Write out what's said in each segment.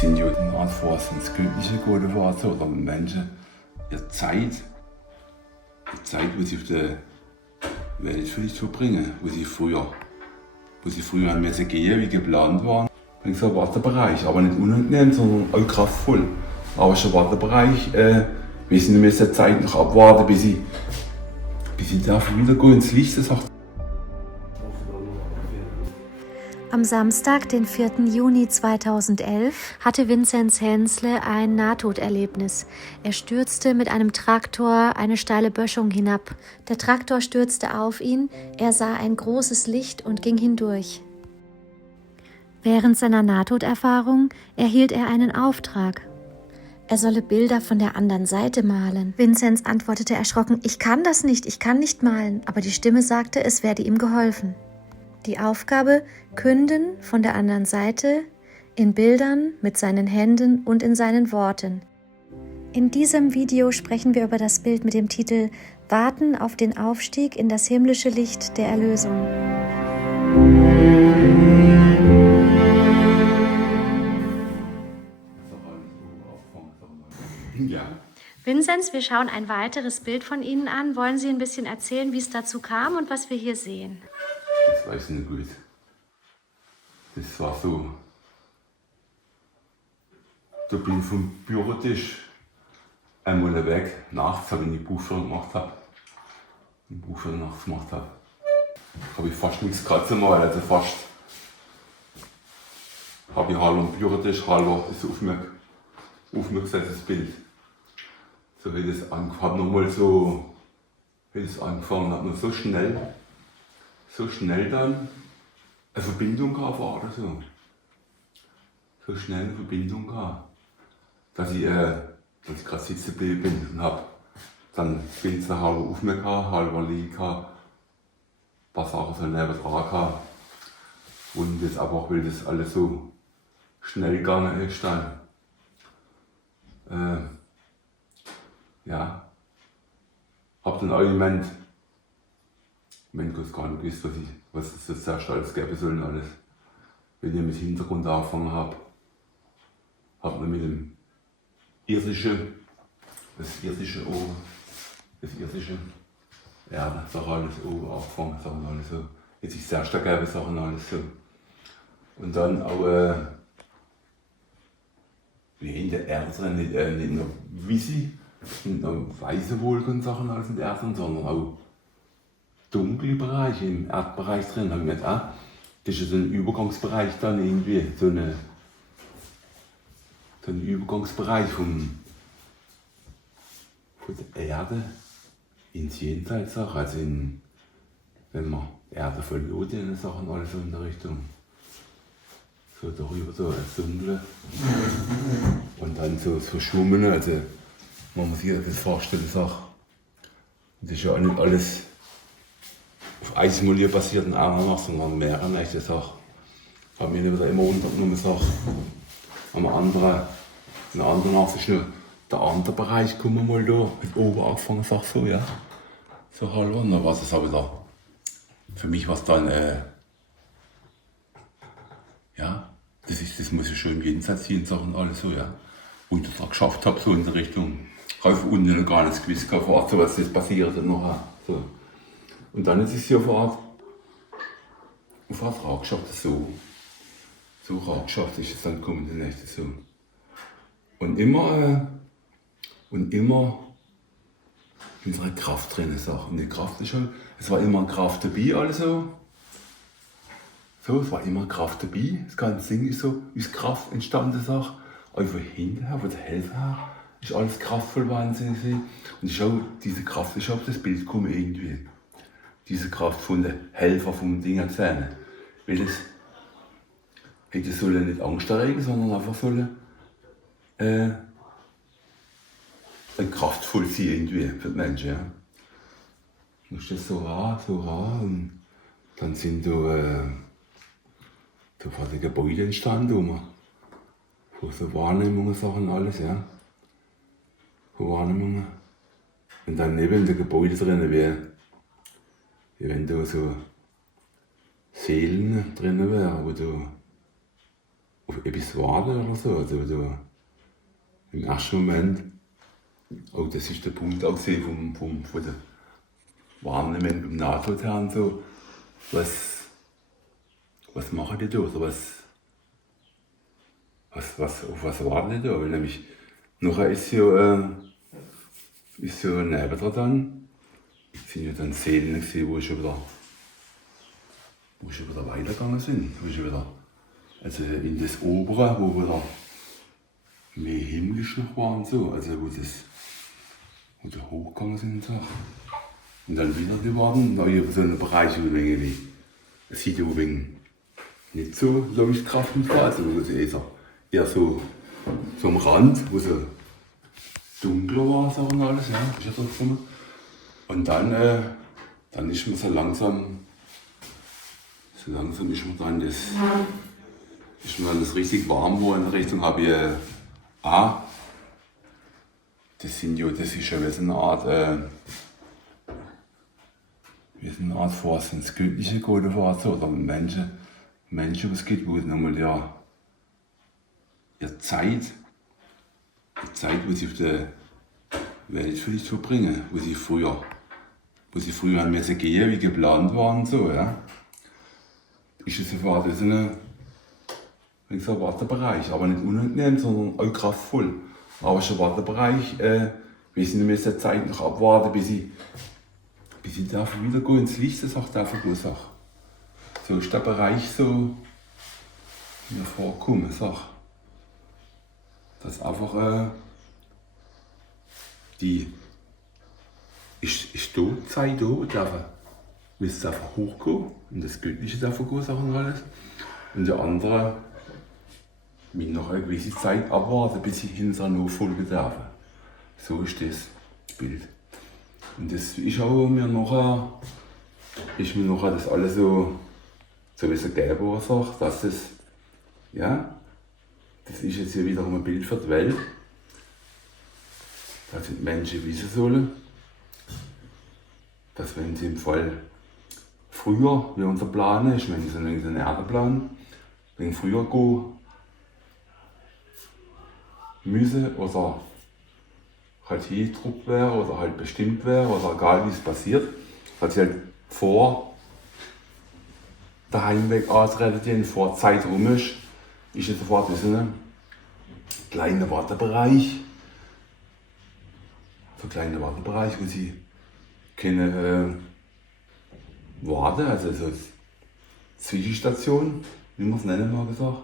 sind ja eine Art Force ins Göttliche geworden war, so, oder Menschen ihre Zeit, wo sie auf der Welt vielleicht verbringen, wo sie früher an müssen gehen, wie geplant waren. Ich so Wartebereich, aber nicht unangenehm, sondern auch kraftvoll. Aber schon Wartebereich, wir sind müssen Zeit noch abwarten, bis ich darf wieder gehen ins Licht. Das sagt. Am Samstag, den 4. Juni 2011, hatte Vinzenz Hensle ein Nahtoderlebnis. Er stürzte mit einem Traktor eine steile Böschung hinab. Der Traktor stürzte auf ihn, er sah ein großes Licht und ging hindurch. Während seiner Nahtoderfahrung erhielt er einen Auftrag. Er solle Bilder von der anderen Seite malen. Vinzenz antwortete erschrocken: Ich kann das nicht, ich kann nicht malen. Aber die Stimme sagte, es werde ihm geholfen. Die Aufgabe: Künden von der anderen Seite, in Bildern, mit seinen Händen und in seinen Worten. In diesem Video sprechen wir über das Bild mit dem Titel Warten auf den Aufstieg in das himmlische Licht der Erlösung. Ja. Vinzenz, wir schauen ein weiteres Bild von Ihnen an. Wollen Sie ein bisschen erzählen, wie es dazu kam und was wir hier sehen? Das weiß ich nicht gut. Das war so. Da bin ich vom Bürotisch einmal weg, nachts, wenn ich Buchführung gemacht habe. Habe ich fast nichts gehabt, also fast. Habe ich halber am Bürotisch, halber ist auf mir gesetztes Bild. So wie das angefangen, hat man so schnell dann eine Verbindung gehabt war oder so. So schnell eine Verbindung gehabt, dass ich gerade sitzen geblieben bin und habe dann bin ich halber auf mir gehabt, halber liegen gehabt, ein paar Sachen so neben dran gehabt. Und jetzt aber auch, weil das alles so schnell gegangen ist dann, ja, hab dann auch jemand, ich gar nicht gewusst, was es das zuerst alles geben soll und alles. Wenn ich mit Hintergrund angefangen habe, hat man mit dem das irdische, ja, Sachen alles angefangen, Sachen alles so. Jetzt ist sehr stark geben, Sachen alles so. Und dann auch, wie in der Erde, nicht nur Wisi, nicht nur weiße Wolken und Sachen alles in der Erde, sondern auch dunkle Bereiche im Erdbereich drin. Haben wir gedacht, das ist so ein Übergangsbereich dann irgendwie, so ein Übergangsbereich von der Erde ins Jenseits, also wenn man Erde verliert in den Sachen, alles so in der Richtung. So darüber so als Dunkle. Und dann so das Verschwommene, also man muss sich das vorstellen, das ist ja auch nicht alles auf Eismolier basierten Armen, sondern mehrere echte Sachen. Ich habe mir immer untergenommen, in einer anderen Art ist nur der andere Bereich, kommen wir mal da, mit oben angefangen, so, ja. So halber, und dann war es auch wieder, für mich war es dann, ja, das muss ich schon im Jenseits ziehen, Sachen alles so, ja. Und ich das auch geschafft habe, so in der Richtung, rauf unten noch gar nicht gewusst, so was das passiert dann noch, so. Und dann ist es ja auf eine Art geschafft, so rar geschafft ist es dann gekommen, die Nächte so. Und immer unsere Kraft drin, Sachen. Die Kraft ist schon, es war immer Kraft dabei, alles so. So, es war immer Kraft dabei. Das ganze Ding ist so, ist Kraft entstanden, Sache. Aber von hinten her, von der Hälfte her, ist alles kraftvoll Wahnsinn gewesen. Und ich auch, diese Kraft ist auf das Bild gekommen irgendwie. Diese Kraft von den Helfer vom Ding gesehen. Weil das hätte sollen nicht Angst erregen, sondern einfach sollen kraftvoll sein irgendwie für die Menschen. Ja. Dann ist das so rar und dann sind da quasi Gebäude entstanden, wo so Wahrnehmungen, Sachen alles, ja. Wahrnehmungen. Und dann neben den Gebäuden drin, wie wenn da so Seelen drin wären, auf etwas warten oder so. Also so im ersten Moment, auch das ist der Punkt auch gesehen von der Wahrnehmung im Nahtodherrn so, was machen die da oder auf was warten die da? Weil nämlich nachher ist ja neben dran, sind ja dann Szenen gesehen, wo schon wieder weitergegangen sind, wo schon wieder, also in das Obere, wo wieder mehr himmlisch noch war und so, also wo die hochgegangen sind und so. Und dann wieder die waren, neue so eine Bereiche, wo wie es sieht ja nicht so leuchtkraftend war, also wo es eher so am Rand, wo so dunkler war so und alles, ja, ist ja drauf gekommen. Und dann ist man so langsam ist man dann ist mir das richtig warm war in der Richtung, habe ich das ist ja wie so eine Art Forst ins Göttliche gehen war, so, oder Menschen, was geht, wo nochmal ihre Zeit, wo sie auf der Welt vielleicht verbringen, wo sie früher haben müssen gehen, wie geplant waren, so, ja. Ist es war das ein Wartebereich, aber nicht unangenehm, sondern auch kraftvoll. Aber schon Wartebereich, wir sind müssen Zeit noch abwarten, bis ich dafür wieder gehen ins Licht, das auch dafür gehen, sag. So ist der Bereich so mir vorkommen, sag. Das einfach ist da Zeit da, dafür willst du einfach hochgehen und das Göttliche dafür gehen, Sachen und alles. Und der andere will noch eine gewisse Zeit abwarten, bis ich hinter nachfolgen darf. So ist das Bild. Und das ist auch mir nachher das alles so wie es gegeben war, sagt, dass das ist jetzt hier wiederum ein Bild für die Welt. Dass die Menschen wissen sollen, dass wenn sie im Fall früher, wie unser Plan ist, wenn sie einen Erdeplan, wenn früher gehen müssen oder halt hingedruckt wäre oder halt bestimmt wäre oder egal wie es passiert, dass sie halt vor der Heimweg antreten, vor Zeit rum ist es sofort ein kleiner Wartebereich. So ein kleiner Wartebereich, wo sie können warten, also so eine Zwischenstation, wie man es nennen mag, gesagt,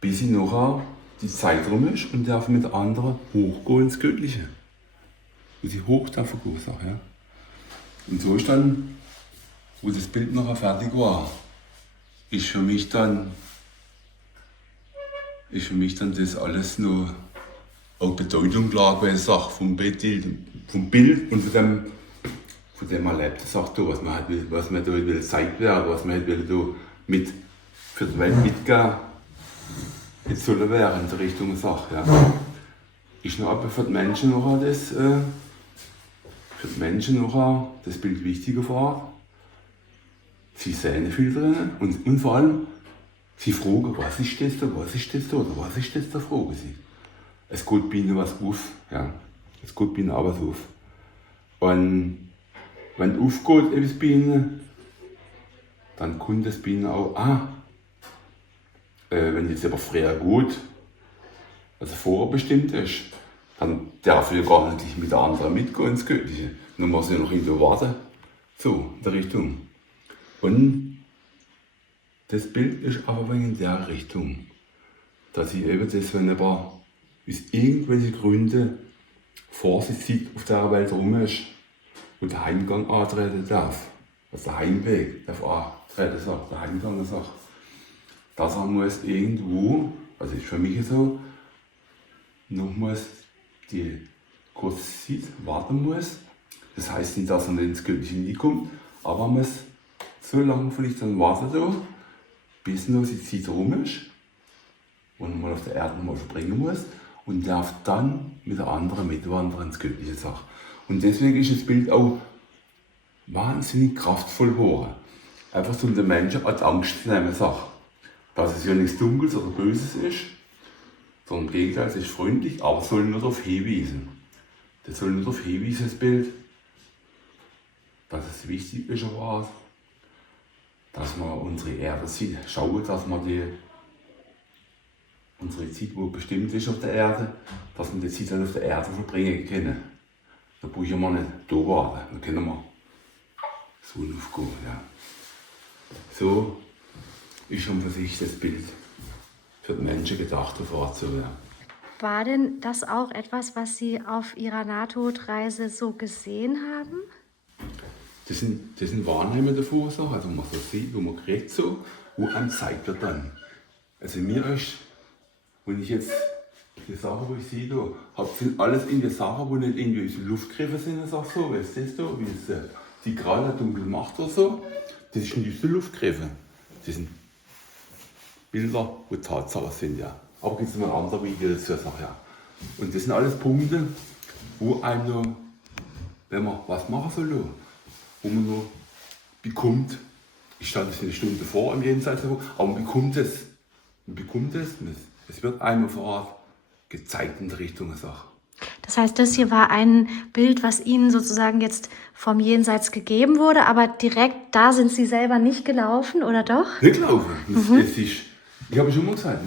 bis sie nachher die Zeit rum ist und darf mit anderen hochgehen ins Göttliche. Wo sie hoch dürfen gehen, sag, ja. Und so ist dann, wo das Bild nachher fertig war, ist für mich dann das alles nur auch Bedeutung klar gewesen, sag, vom Bild und von dem Erlebten, sagt da, was man da will gezeigt werden, was man halt will da für die Welt mitgeben jetzt sollen werden in der Richtung Sache, ja. Ist noch aber für die Menschen noch das Bild wichtiger war. Sie sehen viel drin und vor allem, sie fragen, was ist das da, oder was ist das da, fragen sie. Es geht bei ihnen was auf, ja. Es geht bei ihnen auch was auf. Und wenn es aufgeht, etwas bei ihnen, dann kommt es bei ihnen auch, wenn jetzt aber früher gut, also vorher bestimmt ist, dann darf ich gar nicht mit der anderen mitgehen ins Göttliche. Dann muss ich noch irgendwo warten. So, in der Richtung. Und das Bild ist aber in der Richtung, dass ich eben das, wenn jemand aus irgendwelchen Gründen vor sich sieht, auf der Welt rum ist und der Heimgang antreten darf, also der Heimweg darf antreten, sagt, der Heimgang sagt, dass er muss irgendwo, also ist für mich so, noch muss die kurze Zeit warten muss. Das heißt nicht, dass er nicht ins Göttliche hineinkommt, aber er muss so lange vielleicht dann warten da, bis noch die Zeit rum ist und man auf der Erde mal verbringen muss und darf dann mit der anderen mitwandern ins Göttliche Sache. Und deswegen ist das Bild auch wahnsinnig kraftvoll geworden. Einfach um den Menschen an die Angst zu nehmen, Sache. dass es ja nichts Dunkles oder Böses ist, sondern im Gegenteil, es ist freundlich, aber es soll nur darauf hinweisen. Das soll nur darauf hinweisen, das Bild, dass es wichtig ist, dass wir unsere Erde schauen, dass wir unsere Zeit, die bestimmt ist auf der Erde, dass wir die Zeit dann auf der Erde verbringen können. Da brauchen wir nicht da warten, dann können wir Sonne aufgehen. Ja. So ist schon für sich das Bild für die Menschen gedacht, so, ja. War denn das auch etwas, was Sie auf Ihrer Nahtodreise so gesehen haben? Das sind Wahrnehmungen davon, so, also man so sieht, wo man kriegt, so, wo einem zeigt wird dann. Also mir ist, wenn ich jetzt die Sachen, wo ich sehe, da, sind alles in die Sachen, wo nicht irgendwie in die Luft gegriffen sind, so, weißt du das da, wie es die gerade dunkel macht oder so, das ist nicht in die Luft gegriffen. Das sind Bilder, wo Tatsachen sind, ja. Aber gibt es noch ein anderes Video dazu, ja. Und das sind alles Punkte, wo einem noch, wenn man was machen soll, wo man noch bekommt, ich stand jetzt eine Stunde vor im Jenseits, aber man bekommt es. Es wird einem vorher gezeigt in die Richtung der Sache. Das heißt, das hier war ein Bild, was Ihnen sozusagen jetzt vom Jenseits gegeben wurde, aber direkt da sind Sie selber nicht gelaufen, oder doch? Nicht gelaufen. Es ist, ich habe schon mal gesagt,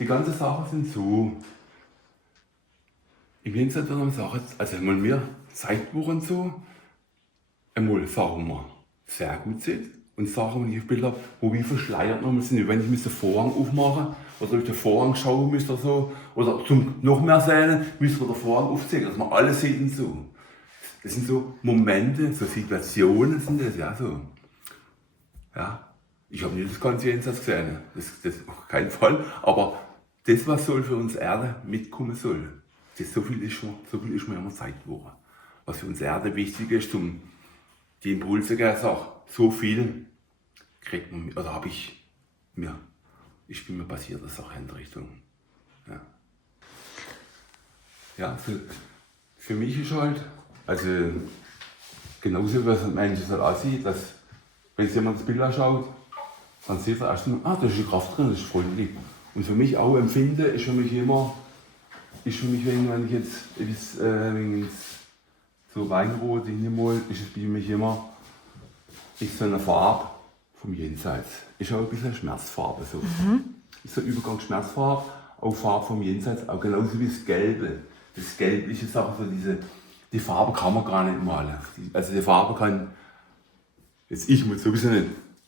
die ganzen Sachen sind so. Im Jenseits wird man sagen, also einmal mehr Zeitbuch und so, einmal Sachen, die man sehr gut sieht und Sachen, die ich auf Bilder habe, wo wie verschleiert nochmal sind. Wenn ich den Vorhang aufmachen oder durch den Vorhang schauen müsste oder so, oder zum noch mehr sehen, müsste man den Vorhang aufziehen, dass man alles sieht und so. Das sind so Momente, so Situationen sind das, ja so. Ja, ich habe nicht das ganze Jenseits gesehen, das auf keinen Fall, aber das, was soll für uns Erde mitkommen soll, das so viel ist mir immer gezeigt worden. Was für uns Erde wichtig ist, um die Impulse geben, so viel kriegt man, oder habe ich mir, ich bin mir passiert, das auch in die Richtung. Ja, ja für mich ist halt, also genauso wie es ein Mensch halt aussieht, dass wenn sich jemand das Bild anschaut, dann sieht er erstmal, da ist die Kraft drin, das ist freundlich. Und für mich auch empfinde, ist für mich immer, wenn ich jetzt so Weinrot hinmale, ist es bei mich immer so eine Farbe vom Jenseits. Ist auch ein bisschen Schmerzfarbe. So. Ist so Übergang Schmerzfarbe, auch Farbe vom Jenseits, auch genauso wie das Gelbe. Das gelbliche Sache, so die Farbe kann man gar nicht malen. Also die Farbe kann, jetzt ich muss sowieso nicht,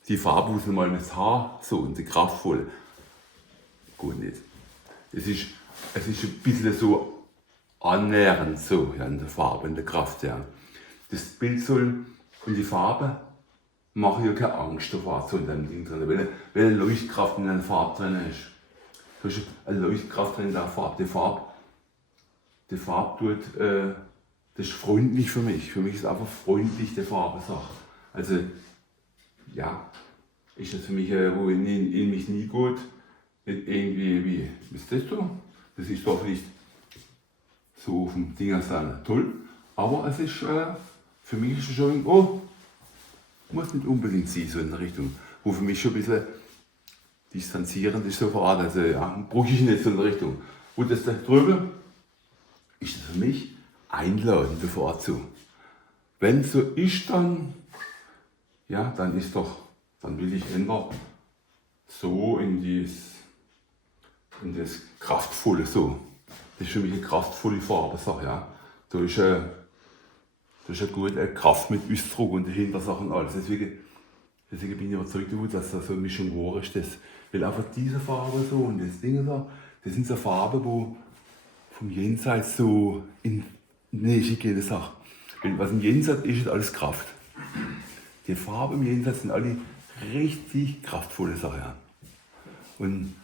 die Farbe muss man mal mit das Haar, so, und die kraftvolle. Gut nicht. Es ist ein bisschen so annähernd so, ja, in der Farbe, in der Kraft. Ja. Das Bild soll und die Farbe machen ja keine Angst davor, so in dem Ding drin, weil eine Leuchtkraft in der Farbe drin ist. Da ist eine Leuchtkraft drin in der Farbe. Die Farbe tut, das ist freundlich für mich. Für mich ist einfach freundlich die Farbe. Also, ja, ist das für mich, wo in mich nie gut, nicht irgendwie, wie ist das so? Das ist doch nicht so auf dem Ding sein, toll, aber es ist, für mich ist es schon, muss nicht unbedingt sein, so in der Richtung, wo für mich schon ein bisschen distanzierend ist, so verraten, also ja, brauche ich nicht so in der Richtung. Und das da drüben ist das für mich einladend davor zu. Wenn es so ist, dann, ja, dann will ich immer so in das Kraftvolle so. Das ist für mich eine kraftvolle Farbe, ja. Da ist eine gute Kraft mit Ausdruck und dahinter Sachen und alles. Deswegen bin ich überzeugt, dass das so eine Mischung war ist. Weil einfach diese Farbe so und das Ding da, das sind so Farben, wo vom Jenseits so in die Nähe gehen, Sache. Weil was im Jenseits ist alles Kraft. Die Farben im Jenseits sind alle richtig kraftvolle Sachen. Ja. Und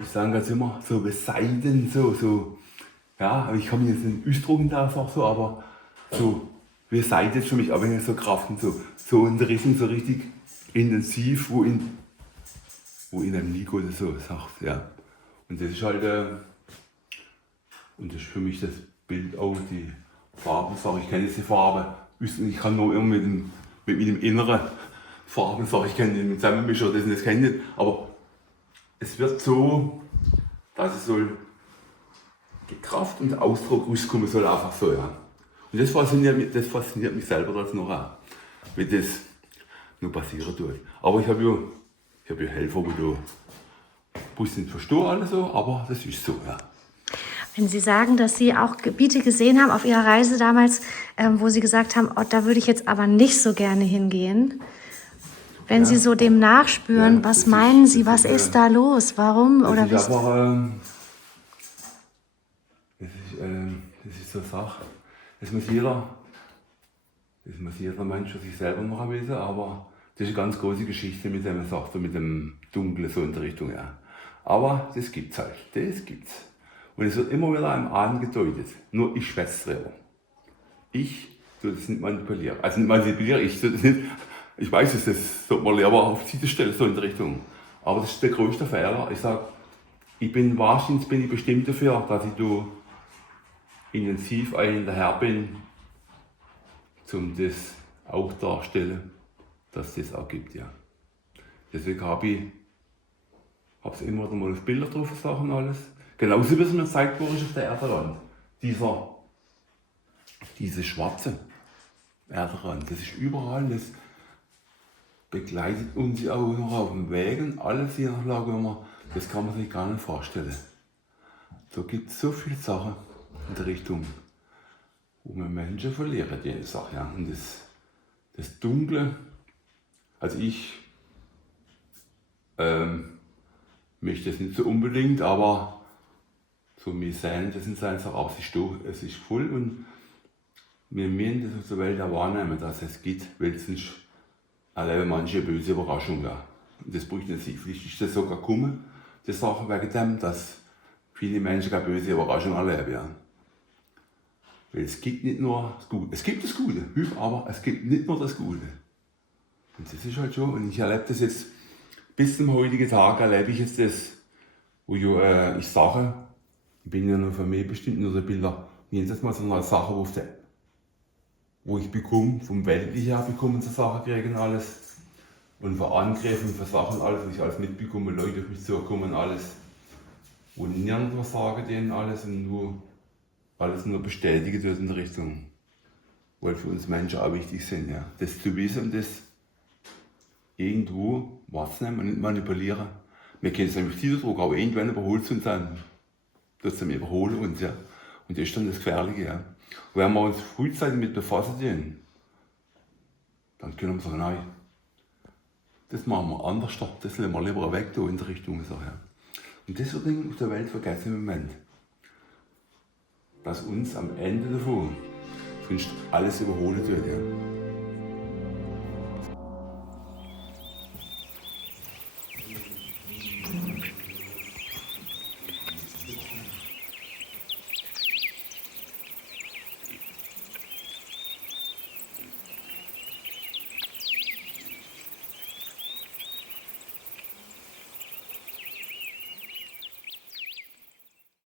ich sage ganz immer, so wie Seiden, so, ja, ich kann mich jetzt nicht ausdrücken, da so, aber so, wie Seiden ist für mich abhängig so Kraft und so in der Richtung, so richtig intensiv, wo in einem liegt oder so, sagt, ja. Und das ist halt, und das ist für mich das Bild auch, die Farben, ich kenne jetzt die Farbe, ich kann nur immer mit dem inneren Farben, ich kenne den Zusammenmischer, das kenne ich nicht, aber es wird so, dass es soll Kraft und Ausdruck rauskommen soll, einfach so, ja. Und das fasziniert mich selber das noch auch, wie das noch passieren tut. Aber ich habe ja Helfer, die da bloß nicht verstehen alles so, aber das ist so, ja. Wenn Sie sagen, dass Sie auch Gebiete gesehen haben auf Ihrer Reise damals, wo Sie gesagt haben, oh, da würde ich jetzt aber nicht so gerne hingehen. Wenn Sie so dem nachspüren, was meinen Sie, was ist da los? Warum? Das Oder ist einfach, das ist so eine Sache. Das muss jeder Mensch für sich selber noch wissen, aber das ist eine ganz große Geschichte mit dem, sagt so mit dem Dunklen so in der Richtung, ja. Aber das gibt's halt, das gibt's. Und es wird immer wieder angedeutet, nur ich schwätze drüber. Ich tue das nicht manipulieren. Also nicht manipulieren, ich tue das nicht. Ich weiß es, das sollte man lieber auf die Seite stellen, so in der Richtung. Aber das ist der größte Fehler. Ich sage, wahrscheinlich bin ich bestimmt dafür, dass ich da intensiv hinterher bin, um das auch darzustellen, dass das auch gibt, ja. Deswegen habe ich es immer wieder mal auf Bilder drauf gesagt und alles. Genauso wie es mir gezeigt wurde auf der Erderrand. Diese schwarze Erderrand, das ist überall, das begleitet uns auch noch auf dem Weg und alles hier nach Lager, das kann man sich gar nicht vorstellen. Da gibt es so viele Sachen in der Richtung, wo wir Menschen verlieren, die Sache. Ja. Und das Dunkle, also ich möchte das nicht so unbedingt, aber so wir sehen, das sind einfach auch, es ist voll und wir müssen das auf der Welt auch wahrnehmen, dass es gibt, weil sonst erleben manche böse Überraschungen. Ja. Und das bräuchte nicht sein. Vielleicht ist das sogar gekommen, die Sache wegen dem, dass viele Menschen gar böse Überraschungen erleben. Ja. Weil es gibt nicht nur das Gute. Es gibt das Gute, aber es gibt nicht nur das Gute. Und das ist halt schon, und ich erlebe das jetzt, bis zum heutigen Tag erlebe ich jetzt das, wo ich sage, ich bin ja nur für mich bestimmt nur so Bilder, jedes Mal so eine Sache, wo ich bekomme, vom Weltlichen her bekomme, so Sachen kriegen alles. Und für Angriffe und für Sachen alles, was ich alles mitbekomme, Leute auf mich zukommen, alles. Und niemand was sagen denen alles und alles nur bestätigt wird in der Richtung. Weil für uns Menschen auch wichtig sind, ja. Das zu wissen und das irgendwo wahrzunehmen und nicht manipulieren. Wir können es nämlich Tiefdruck, aber irgendwann überholt es uns dann. Das wir überholen uns, ja. Und das ist dann das Gefährliche, ja. Und wenn wir uns frühzeitig mit befassen, dann können wir sagen, nein, das machen wir anders, das lassen wir lieber weg da in der Richtung. So, ja. Und das wird auf der Welt vergessen im Moment. Dass uns am Ende davon sonst alles überholen wird. Ja.